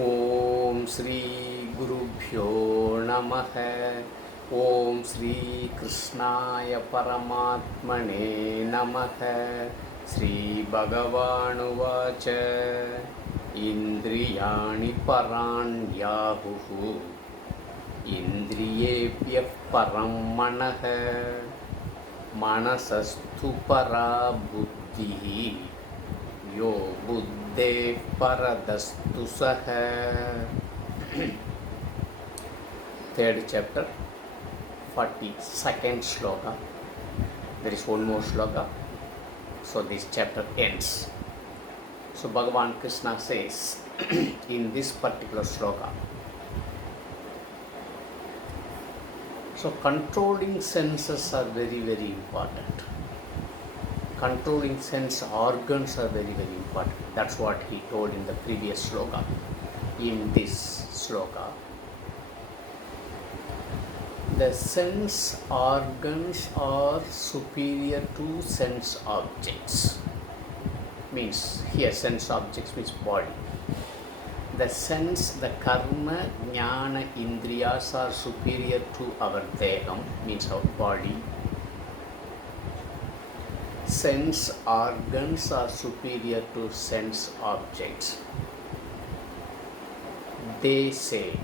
ओम श्री गुरुभ्यो नमः। ओम श्री कृष्णाय परमात्मने नमः। श्री भगवानुवाच इन्द्रियाणि पराण्याहुः इन्द्रियेभ्यः परं मनः मनसस्तु परा बुद्धिः यो बुद्धेः परतस्तु सः। Third chapter, 42nd shloka. There is one more shloka, so this chapter ends. So Bhagavan Krishna says in this particular shloka, so controlling senses are very, very important. Controlling sense organs are very, very important. That's what he told in the previous shloka. In this shloka, the sense organs are superior to sense objects. Means here sense objects means body. The sense, the karma, jnana, indriyas are superior to our deham, means our body. Sense organs are superior to sense objects. They say,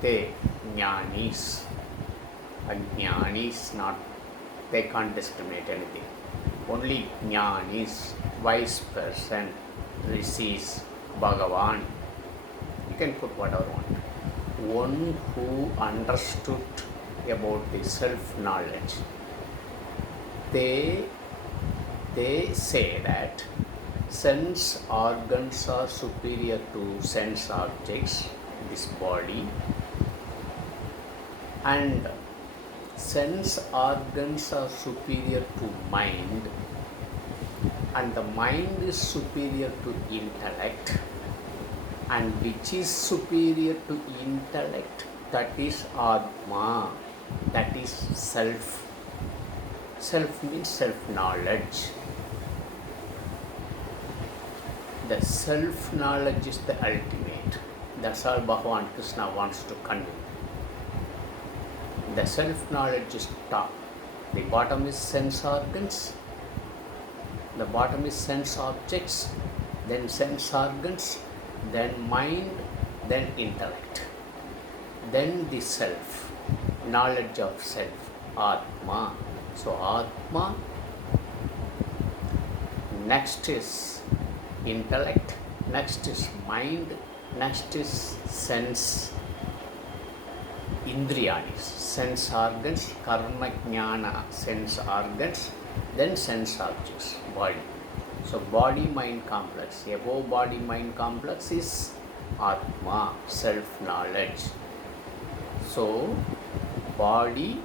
they, jnanis, ajnanis, not, they can't discriminate anything. Only jnanis, wise person, rishis, Bhagavan. You can put whatever you want. One who understood about the self-knowledge. They say that sense organs are superior to sense objects, this body, and sense organs are superior to mind, and the mind is superior to intellect, and which is superior to intellect, that is Atma, that is self. Self means self-knowledge. The self-knowledge is the ultimate. That's all Bhagavan Krishna wants to convey. The self-knowledge is top. The bottom is sense organs. The bottom is sense objects. Then sense organs. Then mind. Then intellect. Then the self. Knowledge of self. Atma. So Atma. Next is intellect, next is mind, next is sense, indriyanis, sense organs, karma, jnana, sense organs, then sense objects, body. So body mind complex, above body mind complex is Atma, self-knowledge. So body,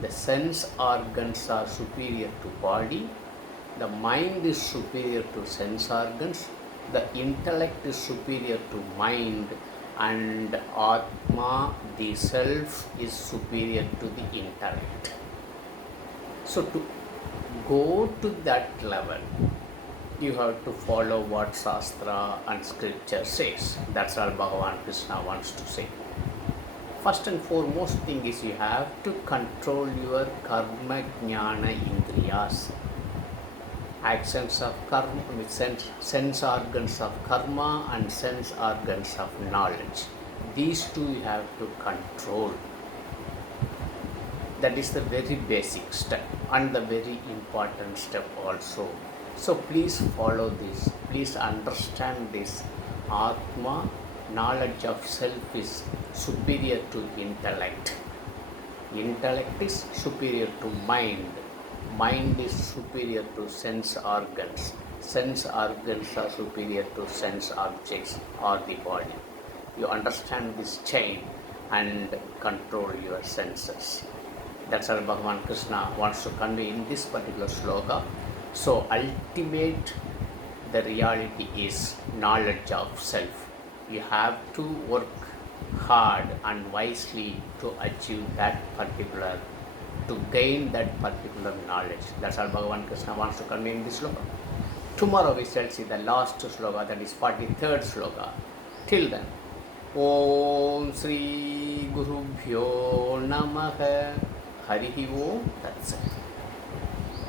the sense organs are superior to body. The mind is superior to sense organs, the intellect is superior to mind, and Atma, the self, is superior to the intellect. So to go to that level, you have to follow what Shastra and Scripture says. That's all Bhagavan Krishna wants to say. First and foremost thing is you have to control your karma, jnana, indriyas. Actions of karma, sense organs of karma and sense organs of knowledge. These two you have to control. That is the very basic step and the very important step also. So please follow this. Please understand this. Atma, knowledge of self, is superior to intellect. Intellect is superior to mind. Mind is superior to sense organs. Sense organs are superior to sense objects or the body. You understand this chain and control your senses. That's what Bhagavan Krishna wants to convey in this particular sloka. So ultimate, the reality is knowledge of self. You have to work hard and wisely to achieve that particular, to gain that particular knowledge. That's all Bhagavan Krishna wants to convey in this sloka. Tomorrow we shall see the last sloka, that is 43rd sloka. Till then, Om Sri Gurubhyo Namaha. Harihi Om Tat Sat.